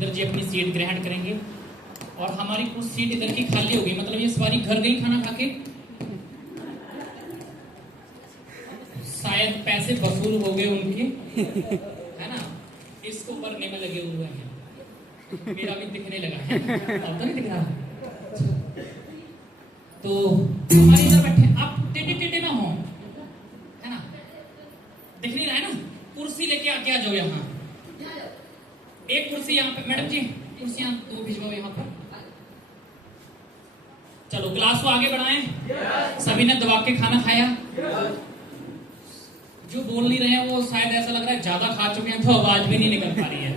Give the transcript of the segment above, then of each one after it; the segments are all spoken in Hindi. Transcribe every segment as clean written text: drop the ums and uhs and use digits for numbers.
इधर जी अपनी सीट ग्रहण करेंगे और हमारी कुछ सीट इधर की खाली होगी, मतलब ये सवारी घर गई खाना खा के, शायद पैसे वसूल हो गए उनके, है ना। इसको भरने में लगे हुए हैं, मेरा भी दिखने लगा है, अब तो नहीं दिख रहा। तो हमारे इधर बैठे, आप टेढ़े टेढ़े ना हो, है ना, दिख नहीं रहा है ना। कुर्सी लेके आके आ जाओ यहाँ, एक कुर्सी यहाँ पे, मैडम जी कुर्सियां दो भिजवाओ यहाँ पर। चलो क्लास को आगे बढ़ाएं। सभी ने दबा के खाना खाया। जो बोल नहीं रहे हैं वो शायद ऐसा लग रहा है ज्यादा खा चुके हैं तो आवाज भी नहीं निकल पा रही है।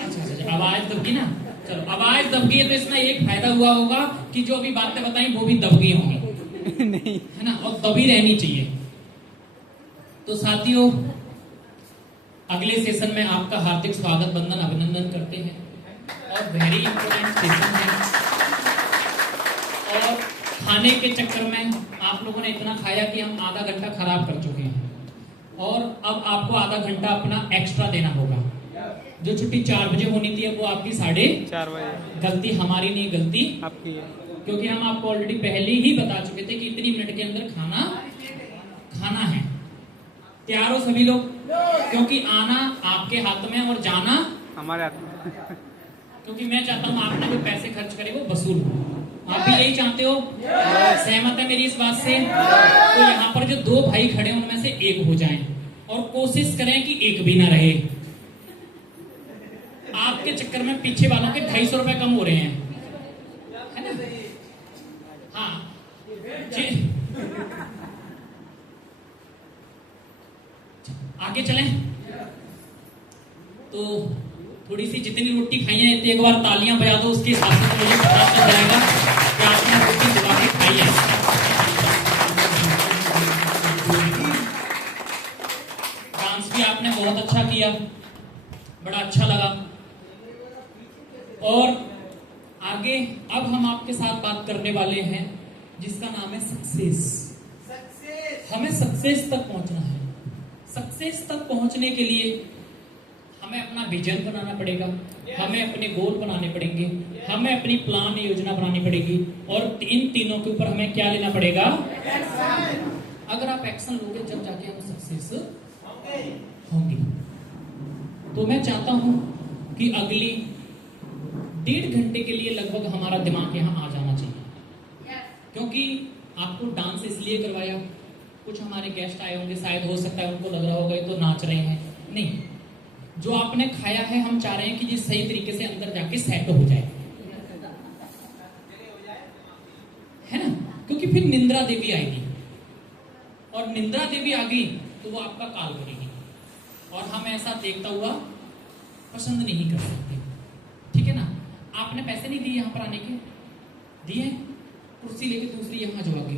अच्छा, आवाज दब गई ना। चलो आवाज दब गई है तो इसमें एक फायदा हुआ होगा कि जो भी बातें बताई वो भी दब गई होंगी, नहीं है ना, और दबी रहनी चाहिए। तो साथियों, अगले सेशन में आपका हार्दिक स्वागत, वंदन, अभिनंदन करते हैं और वेरी इंपोर्टेंट सेशन है। और खाने के चक्कर में आप लोगों ने इतना खाया कि हम आधा घंटा खराब कर चुके हैं और अब आपको आधा घंटा अपना एक्स्ट्रा देना होगा। जो छुट्टी 4 बजे होनी थी वो आपकी 4:30 बजे। गलती हमारी नहीं, गलती आपकी है, क्योंकि हम आपको ऑलरेडी पहले ही बता चुके थे कि इतनी मिनट के अंदर खाना है। तैयार हो सभी लोग? क्योंकि आना आपके हाथ में और जाना हमारे हाथ में। क्योंकि मैं चाहता हूँ आपने जो पैसे खर्च करे वो वसूल हो। आप भी यही चाहते हो? सहमत है मेरी इस बात से? तो यहाँ पर जो 2 भाई खड़े हैं उनमें से एक हो जाएं और कोशिश करें कि एक भी ना रहे। आपके चक्कर में पीछे वालों के 250 रुपए कम हो रहे हैं, है ना? हाँ जी, आगे चलें। तो थोड़ी सी जितनी रोटी खाई है एक बार तालियां बजा दो, उसके हिसाब से मुझे पता चल जाएगा कि आपने रोटी दबा के खाई है। डांस भी आपने बहुत अच्छा किया, बड़ा अच्छा लगा। और आगे अब हम आपके साथ बात करने वाले हैं जिसका नाम है सक्सेस। हमें सक्सेस तक पहुंचना है। सक्सेस तक पहुंचने के लिए हमें अपना विजन बनाना पड़ेगा, हमें अपने गोल बनाने पड़ेंगे, हमें अपनी प्लान योजना बनानी पड़ेगी और इन तीनों के ऊपर हमें क्या लेना पड़ेगा? अगर आप एक्शन लोगे जब जाके हम सक्सेस होंगे। तो मैं चाहता हूं कि अगली 1.5 घंटे के लिए लगभग हमारा दिमाग यहाँ आ जाना चाहिए, क्योंकि आपको डांस इसलिए करवाया, कुछ हमारे गेस्ट आए होंगे, शायद हो सकता है उनको लग रहा होगा ये तो नाच रहे हैं, नहीं, जो आपने खाया है हम चाह रहे हैं कि ये सही तरीके से अंदर जाके सेट हो जाए, है ना। क्योंकि फिर निंद्रा देवी आएगी और निंद्रा देवी आ गई तो वो आपका काल करेगी और हम ऐसा देखता हुआ पसंद नहीं कर सकते, ठीक है ना। आपने पैसे नहीं दिए यहाँ पर आने के, दिए, कुर्सी लेके दूसरी यहाँ जो आ गई,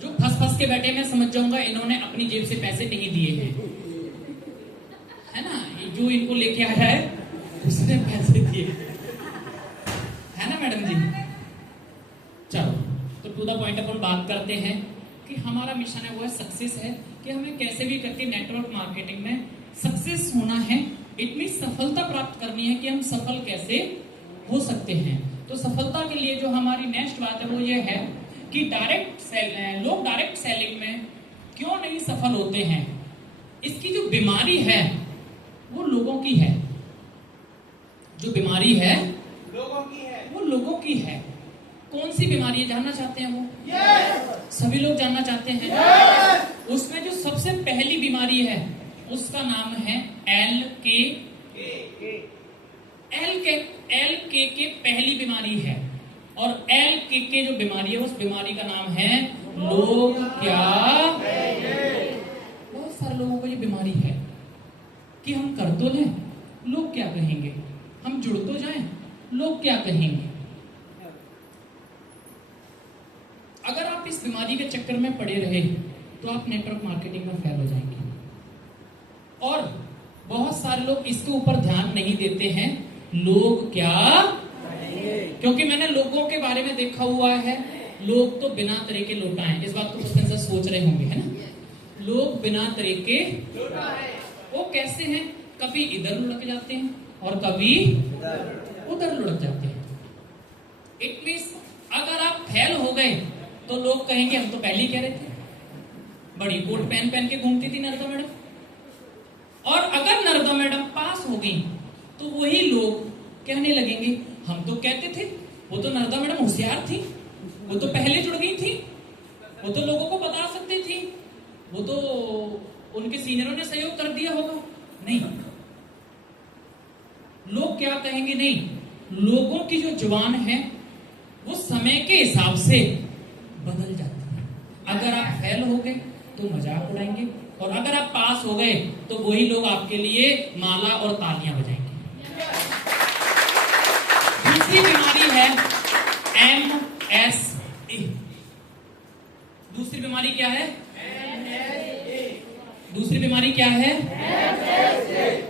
जो फंस के बैठे मैं समझ जाऊंगा इन्होंने अपनी जेब से पैसे नहीं दिए हैं, है ना। जो इनको लेके आया है उसने पैसे दिए, है ना मैडम जी। चलो तो टू द पॉइंट अपन बात करते हैं कि हमारा मिशन है वो है सक्सेस है, कि हमें कैसे भी करके नेटवर्क मार्केटिंग में सक्सेस होना है। इट मीन सफलता प्राप्त करनी है कि हम सफल कैसे हो सकते हैं। तो सफलता के लिए जो हमारी नेक्स्ट बात है वो ये है कि लोग डायरेक्ट सेलिंग में क्यों नहीं सफल होते हैं। इसकी जो बीमारी है वो लोगों की है, जो बीमारी है लोगों की है, वो लोगों की है। कौन सी बीमारी है जानना चाहते हैं वो? सभी लोग जानना चाहते हैं। उसमें जो सबसे पहली बीमारी है उसका नाम है LK पहली बीमारी है। और LK जो बीमारी है उस बीमारी का नाम है लोग क्या। बहुत सारे लोगों को ये बीमारी है कि हम कर तो लें, लोग क्या कहेंगे, हम जुड़ तो जाएं, लोग क्या कहेंगे। अगर आप इस बीमारी के चक्कर में पड़े रहे तो आप नेटवर्क मार्केटिंग में फेल हो जाएंगे। और बहुत सारे लोग इसके ऊपर ध्यान नहीं देते हैं, लोग क्या, क्योंकि मैंने लोगों के बारे में देखा हुआ है, लोग तो बिना तरह के लोटा हैं। इस बात को कुछ से सोच रहे होंगे, है ना। लोग बिना तरह के वो कैसे हैं? कभी इधर लुढ़क जाते हैं और कभी उधर लुढ़क जाते हैं। इट मींस अगर आप फेल हो गए तो लोग कहेंगे हम तो पहले ही कह रहे थे। बड़ी कोट पहन पहन के घूमती थी नर्मदा मैडम। और अगर नर्मदा मैडम पास हो गई तो वही लोग कहने लगेंगे हम तो कहते थे, वो तो नर्मदा मैडम होशियार थी, वो तो पहले जुड़ गई थी, वो तो लोगों को बता सकती थी, वो तो उनके सीनियरों ने सहयोग कर दिया होगा। नहीं, लोग क्या कहेंगे? नहीं, लोगों की जो जुबान है वो समय के हिसाब से बदल जाती है। अगर आप फेल हो गए तो मजाक उड़ाएंगे, और अगर आप पास हो गए तो वही लोग आपके लिए माला और तालियां बजाएंगे। दूसरी बीमारी है MSA। दूसरी बीमारी क्या है? दूसरी बीमारी क्या है?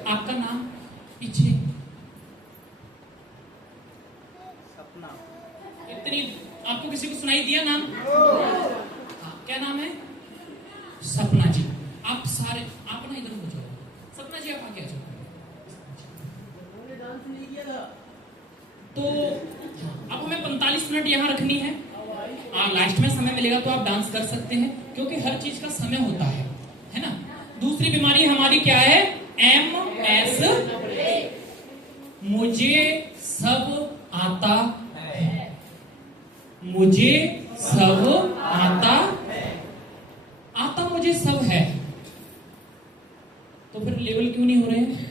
आपका नाम पीछे इतनी आपको किसी को सुनाई दिया नाम? हाँ, क्या नाम है? सपना जी। आप सारे आप ना इधर हो जाओ। सपना जी आप आगे आ जाओ। तो अब हमें 45 मिनट यहाँ रखनी है। लास्ट में समय मिलेगा तो आप डांस कर सकते हैं, क्योंकि हर चीज का समय होता है ना। दूसरी बीमारी हमारी क्या है? MS। मुझे सब आता है। मुझे सब आता आता मुझे सब है। तो फिर लेवल क्यों नहीं हो रहे हैं?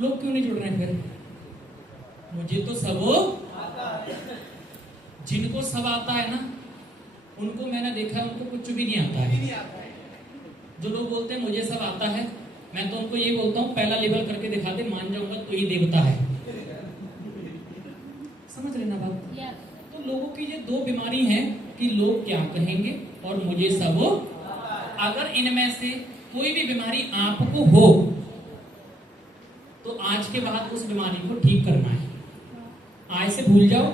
लोग क्यों नहीं जुड़ रहे हैं? फिर मुझे तो सब जिनको सब आता है ना, उनको मैंने देखा है उनको कुछ भी नहीं आता है। जो लोग बोलते हैं मुझे सब आता है, मैं तो उनको ये बोलता हूँ पहला लेवल करके दिखा दे, मान जाऊंगा तो ये देवता है। समझ लेना बात। तो लोगों की ये दो बीमारी है कि लोग क्या कहेंगे और मुझे सब। अगर इनमें से कोई भी बीमारी आपको हो तो आज के बाद उस बीमारी को ठीक करना है। आज से भूल जाओ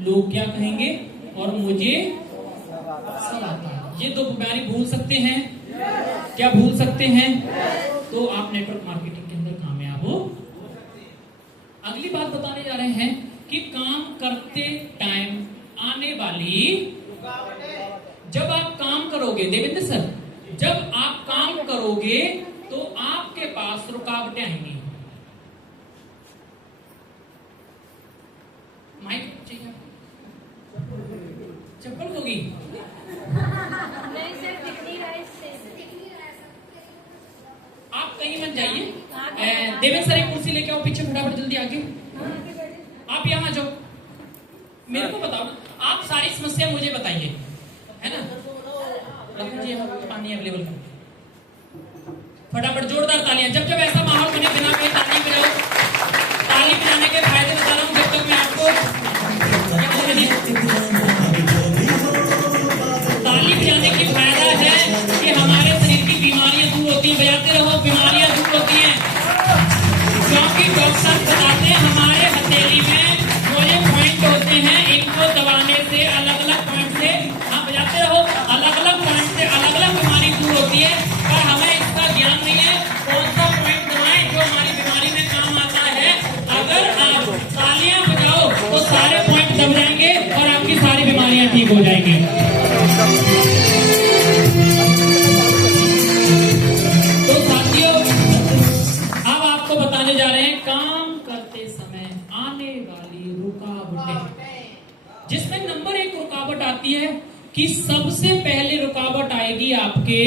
लोग क्या कहेंगे और मुझे सब आता है। ये दो बीमारी भूल सकते हैं? क्या भूल सकते हैं? तो आप नेटवर्क मार्केटिंग के अंदर कामयाब हो। अगली बात बताने जा रहे हैं कि काम करते टाइम आने वाली, जब आप काम करोगे देवेंद्र सर, जब आप काम करोगे तो आपके पास रुकावटें आएंगी। माइक चाहिए? चप्पल होगी? नहीं सर, कितनी राइस से आप कहीं मत जाइए। देवेंद्र सर एक कुर्सी लेके आओ पीछे, फटाफट जल्दी आगे। आप यहाँ जाओ, मेरे को बताओ, आप सारी समस्या मुझे बताइए, है ना। रखो जी, पानी अवेलेबल कर फटाफट। जोरदार तालियां। जब जब ऐसा माहौल बने बिना कोई ताली बजाओ। ताली बजाने के फायदे बता रहा हूँ जब तक मैं आपको। ताली बजाने की फायदा है कि हमारे शरीर की बीमारियां दूर होती हैं। बजाते रहो, बीमारियां दूर होती हैं। क्योंकि डॉक्टर बताते हैं हमारे हथेली में वो जो पॉइंट होते हैं, इनको दबाने से अलग अलग पॉइंट से, हाँ बजाते रहो, अलग अलग पॉइंट से अलग अलग बीमारी दूर होती है। पर हमें इसका ज्ञान नहीं है कौन सा पॉइंट दबाएं जो हमारी बीमारी में काम आता है। अगर आप तालियां बजाओ तो सारे पॉइंट दब जाएंगे और आपकी सारी बीमारियां ठीक हो जाएंगी। तो साथियों, अब आपको बताने जा रहे हैं काम करते समय आने वाली रुकावटें, जिसमें नंबर 1 रुकावट आती है कि सबसे पहले रुकावट आएगी आपके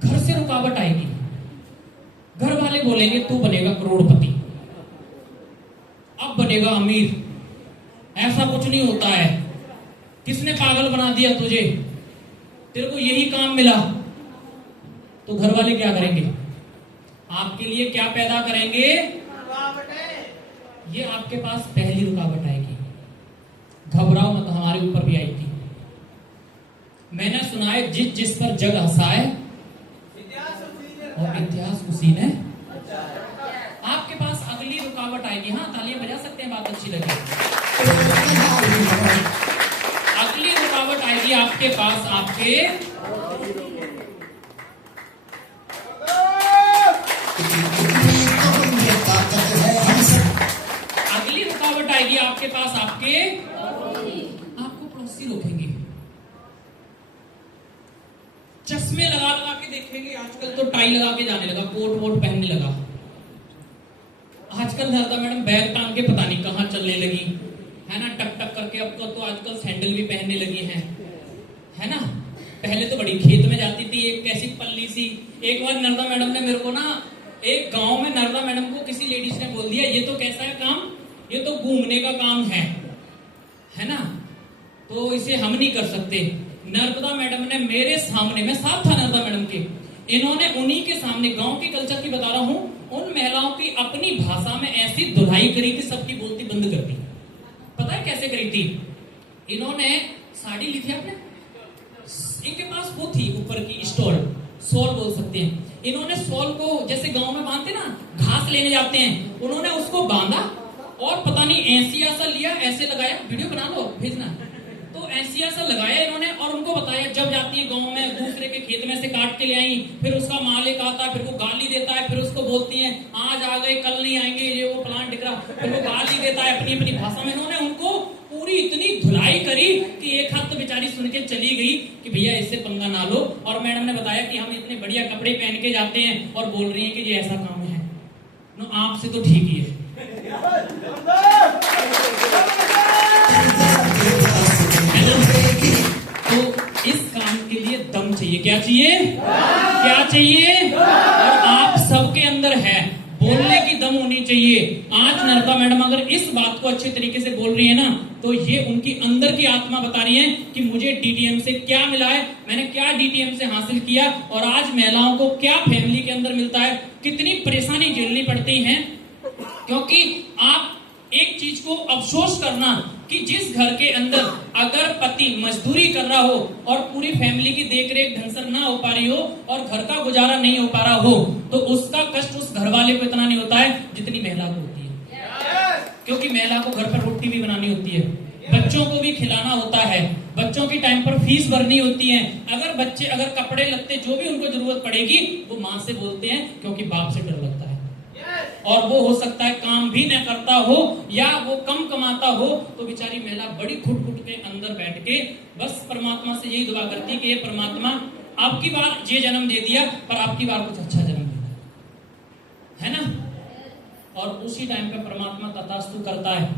घर से रुकावट आएगी। घर वाले बोलेंगे तू बनेगा करोड़पति, अब बनेगा अमीर, ऐसा कुछ नहीं होता है, किसने पागल बना दिया तुझे, तेरे को यही काम मिला। तो घर वाले क्या करेंगे? आपके लिए क्या पैदा करेंगे? ये आपके पास पहली रुकावट आएगी। घबराओ मत, हमारे ऊपर भी आई थी। मैंने सुना है जिस पर जग हंसाए और इतिहास उसी ने। आपके पास अगली रुकावट आएगी। हाँ, तालियां बजा सकते हैं, बात अच्छी लगी। अगली रुकावट आएगी आपके पास आपके चश्मे लगा लगा के देखेंगे, आजकल तो टाई लगा के जाने लगा, कोट वोट पहनने लगा। आजकल नर्मदा मैडम बैग टांग के पता नहीं कहाँ चलने लगी है ना, टक टक करके। अब तो आजकल सैंडल भी पहनने लगी है ना। पहले तो बड़ी खेत में जाती थी, एक कैसी पल्ली सी। एक बार नर्मदा मैडम ने मेरे को ना, एक गांव में नर्मदा मैडम को किसी लेडीज ने बोल दिया, ये तो कैसा है काम, ये तो घूमने का काम है ना, तो इसे हम नहीं कर सकते। नर्मदा मैडम ने मेरे सामने, मैं साथ था नर्मदा मैडम के, इन्होंने उन्हीं के सामने, गांव की कल्चर की बता रहा हूं, उन महिलाओं की अपनी भाषा में ऐसी धुलाई करी कि सबकी बोलती बंद कर दी। पता है कैसे करी थी? इन्होंने साड़ी ली थी, आपने, इनके पास वो थी ऊपर की स्टॉल, सॉल बोल सकते हैं। इन्होंने सॉल को जैसे गांव में बांधते ना, घास लेने जाते हैं, उन्होंने उसको बांधा और पता नहीं ऐसी ऐसा लिया, ऐसे लगाया, वीडियो बना लो भेजना, तो ऐसी ऐसा लगाया इन्होंने और उनको बताया, जब जाती है गांव में दूसरे के खेत में से काट के ले आई, फिर उसका मालिक आता है, फिर वो गाली देता है, फिर उसको बोलती है आज आ गए कल नहीं आएंगे, ये वो प्लांट दिख रहा, फिर वो गाली देता है अपनी अपनी भाषा में। इन्होंने उनको पूरी इतनी धुलाई करी कि एक हाथ तो बेचारी सुन के चली गई कि भैया इससे पंगा ना लो। और मैडम ने बताया कि हम इतने बढ़िया कपड़े पहन के जाते हैं और बोल रही है कि ये ऐसा काम है। नो, आपसे तो ठीक ही है। तो इस काम के लिए दम चाहिए। क्या चाहिए? क्या चाहिए? और आप सबके अंदर है, बोलने की दम होनी चाहिए। आज नर्मदा मैडम अगर इस बात को अच्छे तरीके से बोल रही है ना, तो ये उनकी अंदर की आत्मा बता रही है कि मुझे डीटीएम से क्या मिला है, मैंने क्या डीटीएम से हासिल किया, और आज महिलाओं को क्या फैमिली के अंदर मिलता है, कितनी परेशानी झेलनी पड़ती है। क्योंकि आप एक चीज को अफसोस करना कि जिस घर के अंदर अगर पति मजदूरी कर रहा हो और पूरी फैमिली की देखरेख ढंग से ना हो पा रही हो और घर का गुजारा नहीं हो पा रहा हो, तो उसका कष्ट उस घर वाले को इतना नहीं होता है जितनी महिला को होती है। क्योंकि महिला को घर पर रोटी भी बनानी होती है, बच्चों को भी खिलाना होता है, बच्चों की टाइम पर फीस भरनी होती है। अगर कपड़े लत्ते जो भी उनको जरूरत पड़ेगी वो माँ से बोलते हैं, क्योंकि बाप से डर लगता है। और वो हो सकता है काम भी न करता हो या वो कम कमाता हो, तो बेचारी महिला बड़ी घुट घुट के अंदर बैठ के बस परमात्मा से यही दुआ करती है कि ये परमात्मा आपकी बार ये जन्म दे दिया, पर आपकी बार कुछ अच्छा जन्म दे, है ना। और उसी टाइम पे परमात्मा तथास्तु करता है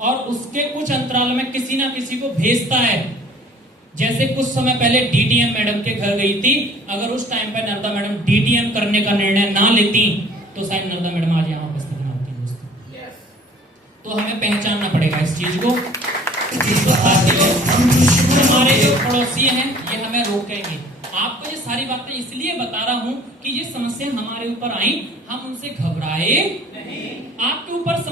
और उसके कुछ अंतराल में किसी ना किसी को भेजता है। जैसे कुछ समय पहले डीटीएम मैडम के घर गई थी, अगर उस टाइम पे नर्मदा मैडम डीटीएम करने का निर्णय ना लेती तो शायद नर्मदा मैडम आज यहाँ उपस्थित ना होती दोस्तों। तो हमें पहचानना पड़ेगा इस चीज को। हमारे जो पड़ोसी हैं ये हमें रोकेंगे। आपको ये सारी बातें इसलिए बता रहा हूँ कि ये समस्या हमारे ऊपर आई, हम उनसे घबराए नहीं। आपके ऊपर